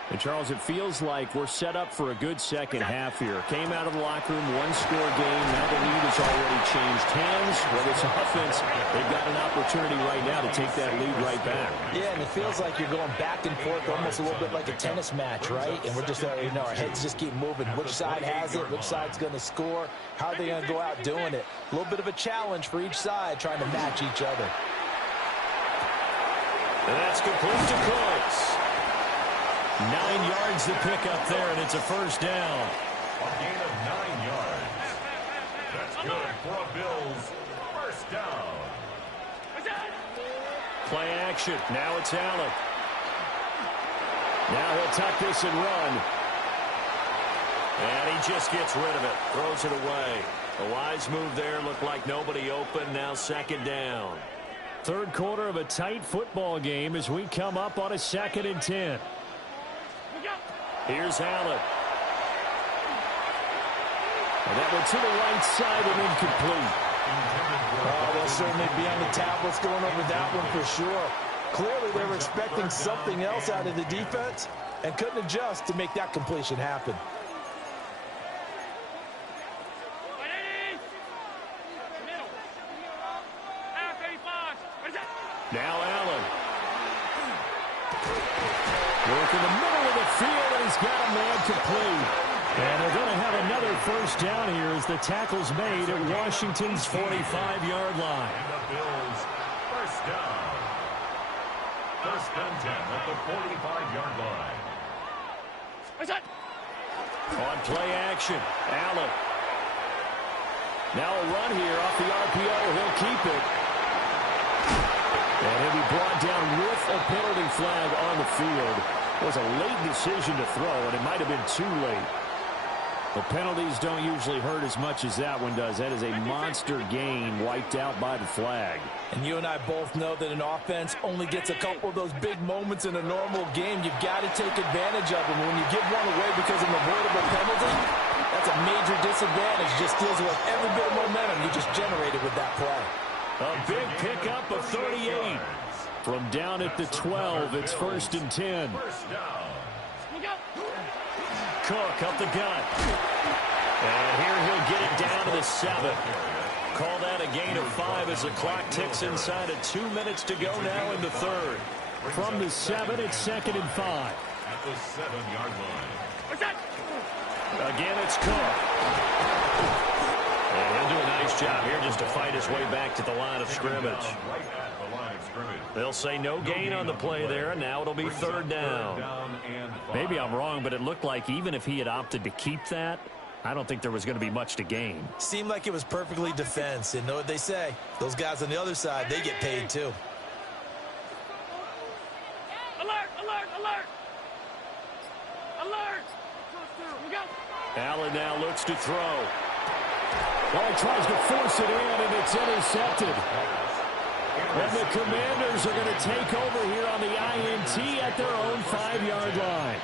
And, Charles, it feels like we're set up for a good second half here. Came out of the locker room, one-score game. Now the lead has already changed hands. Well, this offense, they've got an opportunity right now to take that lead right back. Yeah, and it feels like you're going back and forth almost a little bit like a tennis match, right? And we're just, our heads just keep moving. Which side has it? Which side's going to score? How are they going to go out doing it? A little bit of a challenge for each side trying to match each other. And that's complete to Cooks. 9 yards to pick up there, and it's a first down. A gain of 9 yards. That's good for a Bills first down. Play action. Now it's Allen. Now he'll tuck this and run. And he just gets rid of it. Throws it away. A wise move there. Looked like nobody open. Now second down. Third quarter of a tight football game as we come up on a 2nd and 10. Here's Allen. And that one to the right side and incomplete. Oh, they'll certainly be on the tablets going over that one for sure. Clearly they were expecting something else out of the defense and couldn't adjust to make that completion happen. Now Allen. Work in the middle of the field, and he's got a man complete. And they're going to have another first down here as the tackle's made at Washington's 45-yard line. And the Bills first down. First and 10 at the 45-yard line. On play action, Allen. Now a run here off the RPO. He'll keep it. And he'll be brought down with a penalty flag on the field. It was a late decision to throw, and it might have been too late. The penalties don't usually hurt as much as that one does. That is a monster gain wiped out by the flag. And you and I both know that an offense only gets a couple of those big moments in a normal game. You've got to take advantage of them. When you give one away because of an avoidable penalty, that's a major disadvantage. Just deals with every bit of momentum you just generated with that play. A big pickup of 38. From down at the 12, it's first and 10. First down. Cook up the gut. And here he'll get it down to the 7. Call that a gain of 5 as the clock ticks inside of 2 minutes to go now in the third. From the 7, it's 2nd and 5. At the 7-yard line. Again, it's Cook. And he'll do a nice job here just to fight his way back to the line of scrimmage. Right at the line of scrimmage. They'll say no gain on the play there, and now it'll be third down. And 5. Maybe I'm wrong, but it looked like even if he had opted to keep that, I don't think there was going to be much to gain. Seemed like it was perfectly defense. And know what they say? Those guys on the other side, they get paid too. Alert! Alert! Alert! Alert! Go! Allen now looks to throw. Well, he tries to force it in, and it's intercepted. And the Commanders are going to take over here on the INT at their own 5-yard line.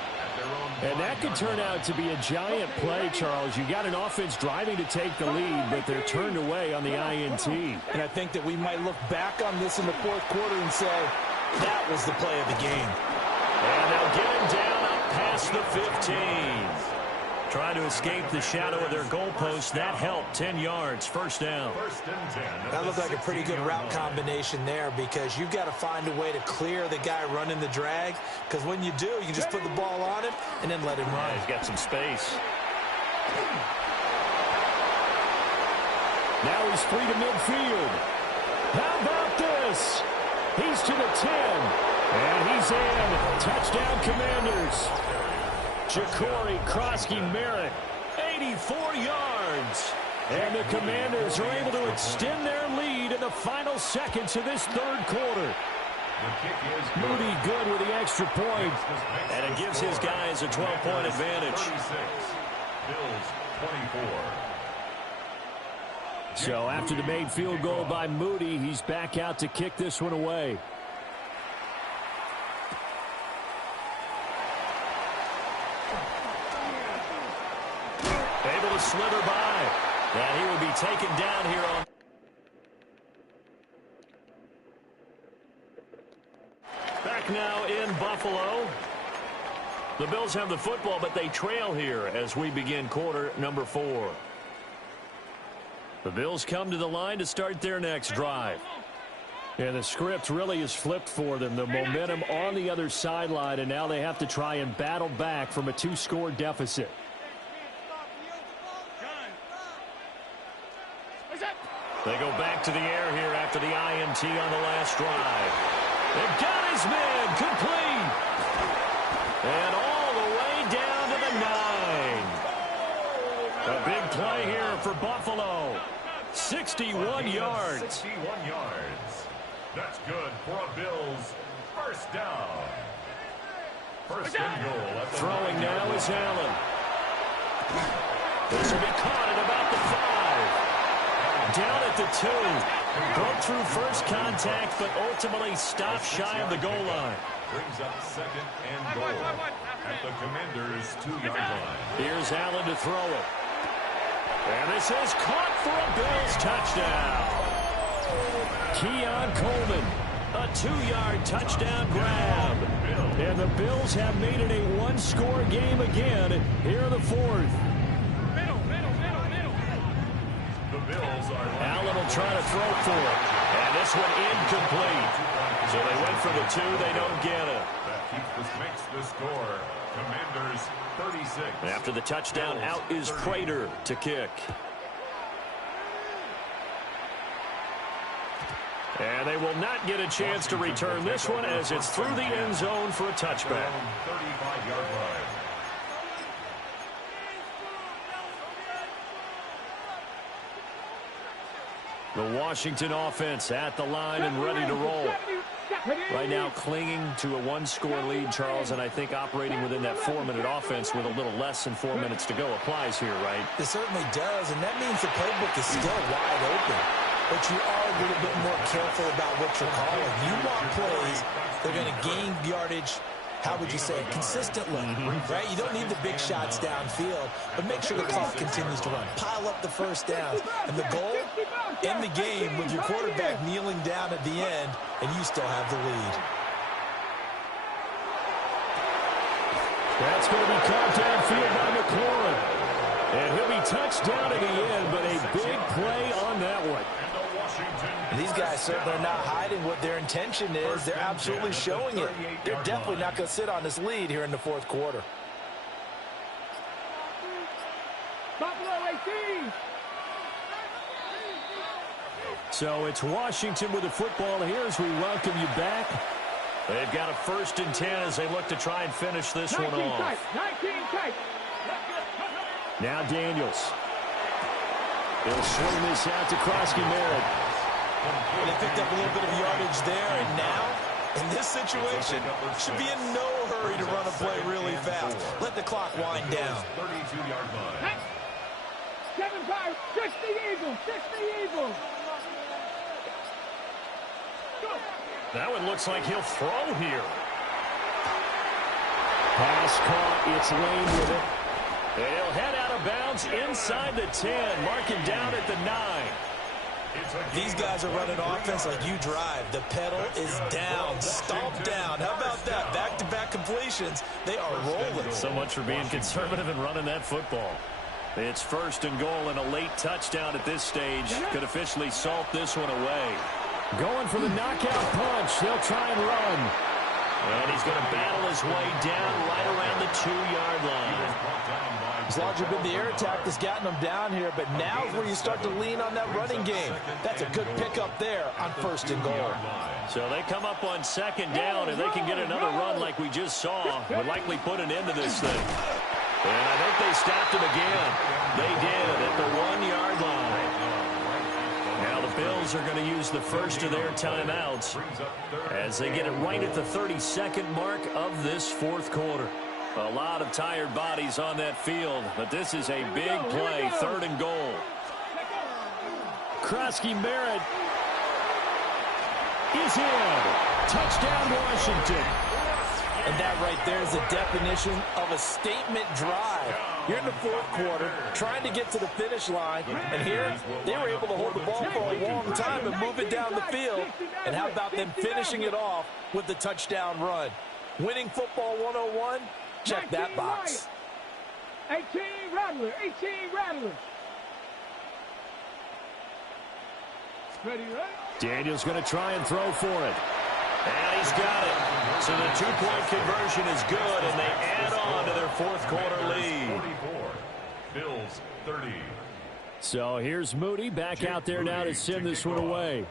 And that could turn out to be a giant play, Charles. You got an offense driving to take the lead, but they're turned away on the INT. And I think that we might look back on this in the fourth quarter and say, that was the play of the game. And they'll get him down up past the 15. Trying to escape the shadow of their goalpost. That helped. 10 yards. First down. First and 10. That looked like a pretty good route combination there because you've got to find a way to clear the guy running the drag. Because when you do, you can just put the ball on him and then let him run. Yeah, he's got some space. Now he's free to midfield. How about this? He's to the 10. And he's in. Touchdown, Commanders. Ja'Cory Krosky-Merritt, 84 yards. And the Commanders are able to extend their lead in the final seconds of this third quarter. The kick is good. Moody good with the extra point. And it gives his guys a 12-point advantage. 36. Bills 24. So after the made field goal by Moody, he's back out to kick this one away. Able to slither by. And he will be taken down here on. Back now in Buffalo. The Bills have the football, but they trail here as we begin quarter number 4. The Bills come to the line to start their next drive. And the script really is flipped for them. The momentum on the other sideline, and now they have to try and battle back from a 2-score deficit. They go back to the air here after the INT on the last drive. They've got his man complete. And all the way down to the 9. A big play here for Buffalo. 61 yards. 61 yards. That's good for a Bills first down. First and goal. At the Throwing now is Allen. This will be caught at about the 5. Down at the 2. Broke through first contact, but ultimately stopped shy of the goal line. Brings up second and goal at the Commanders' 2-yard line. Here's Allen to throw it. And this is caught for a Bills touchdown. Keon Coleman, a 2-yard touchdown grab. And the Bills have made it a 1-score game again here in the 4th. The Bills are Allen will try to throw for it. And this one incomplete. So they went for the 2. They don't get it. That makes the score. Commanders 36. After the touchdown, out is Prater to kick. And they will not get a chance to return this one as it's through the end zone for a touchback. 35-yard line. The Washington offense at the line and ready to roll. Right now clinging to a 1-score lead, Charles, and I think operating within that 4-minute offense with a little less than 4 minutes to go applies here, right? It certainly does, and that means the playbook is still wide open. But you are a little bit more careful about what you're calling. You want plays that are going to gain yardage, how would you say it, consistently, right? You don't need the big shots downfield, but make sure the clock continues to run. Pile up the first downs. And the goal, end the game with your quarterback kneeling down at the end, and you still have the lead. That's going to be caught downfield by McLaurin. And he'll be touched down at the end, but a big play on that one. And these guys certainly are not hiding what their intention is. They're absolutely showing it. They're definitely not going to sit on this lead here in the 4th quarter. Buffalo 18. So it's Washington with the football here as we welcome you back. They've got a 1st and 10 as they look to try and finish this one off. 19 tight. Now Daniels. He'll swing this out to Krosky-Merritt. They picked up a little bit of yardage there, and now, in this situation, should be in no hurry to run a play really fast. Let the clock wind down. 32-yard line. 7-5. 60 Eagles. 60 Eagles. That one looks like he'll throw here. Pass caught. It's Lane with it. He'll head out of bounds inside the 10, marking down at the 9. These guys are running offense like you drive. The pedal is down, stomped down. How about that? Back-to-back completions. They are rolling. So much for being conservative and running that football. It's 1st and goal, and a late touchdown at this stage could officially salt this one away. Going for the knockout punch. They'll try and run. And he's going to battle his way down right around the 2-yard line. It's largely been the air attack that's gotten them down here, but now is where you start to lean on that running game. That's a good pickup there on 1st and goal. So they come up on 2nd down, and they can get another run like we just saw. Would likely put an end to this thing. And I think they stopped him again. They did at the 1-yard line. Now the Bills are going to use the first of their timeouts as they get it right at the 32nd mark of this fourth quarter. A lot of tired bodies on that field, but this is a big play, 3rd and goal. Krosky Merritt is in. Touchdown, Washington. And that right there is the definition of a statement drive. You're in the fourth quarter, trying to get to the finish line, and here they were able to hold the ball for a long time and move it down the field. And how about them finishing it off with the touchdown run? Winning football 101, check that box. 18 Rattlers, 18 Rattlers. Ready, right? Daniels going to try and throw for it. And he's got it. So the 2-point conversion is good, and they add on to their fourth quarter lead. 44, Bills 30. So here's Moody back out there now to send this one away.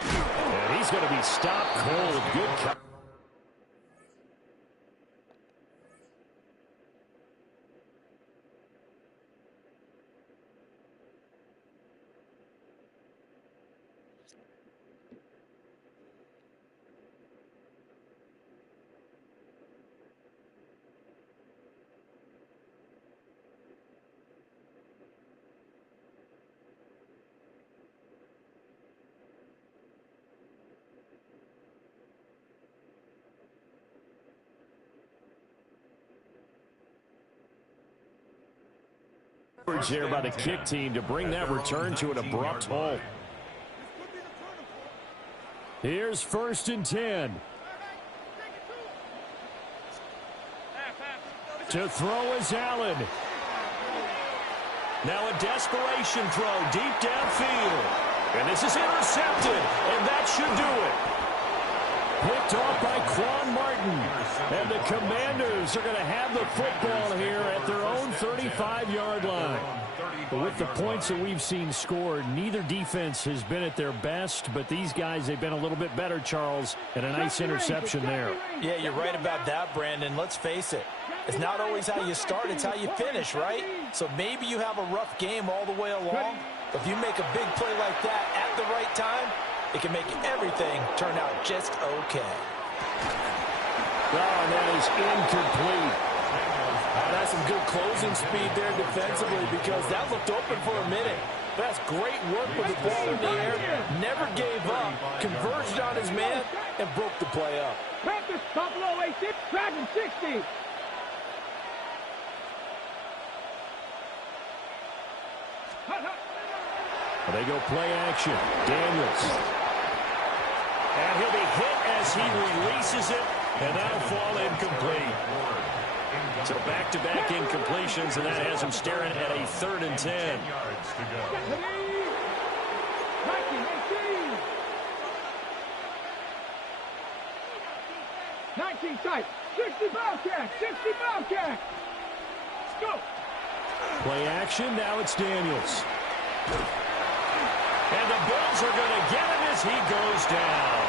And he's going to be stopped cold. Good cut. There by the kick team to bring that return to an abrupt halt. Here's 1st and 10. To throw is Allen. Now a desperation throw deep downfield. And this is intercepted, and that should do it. Picked off by Quan Martin. And the Commanders are going to have the football here at their own 35-yard line. With the points that we've seen scored, neither defense has been at their best, but these guys, they've been a little bit better, Charles, and a nice interception there. Yeah, you're right about that, Brandon. Let's face it. It's not always how you start, it's how you finish, right? So maybe you have a rough game all the way along, but if you make a big play like that at the right time, it can make everything turn out just okay. Oh, that is incomplete. That's some good closing speed there defensively because that looked open for a minute. That's great work with the ball in the air. Never gave up, converged on his man, and broke the play up. Practice, Buffalo 86, Dragon 60. They go play action. Daniels. And he'll be hit as he releases it, and that'll fall incomplete. So back-to-back incompletions, and that has him staring at a 3rd and 10. 19 tight, 60 Bobcat, 60 Bobcat. Go. Play action, now it's Daniels. And the Bills are going to get him as he goes down.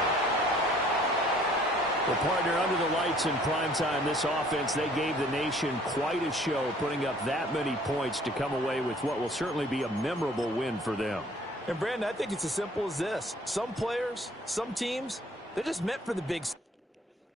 Well, partner, under the lights in primetime, this offense, they gave the nation quite a show, putting up that many points to come away with what will certainly be a memorable win for them. And, Brandon, I think it's as simple as this. Some players, some teams, they're just meant for the big stage.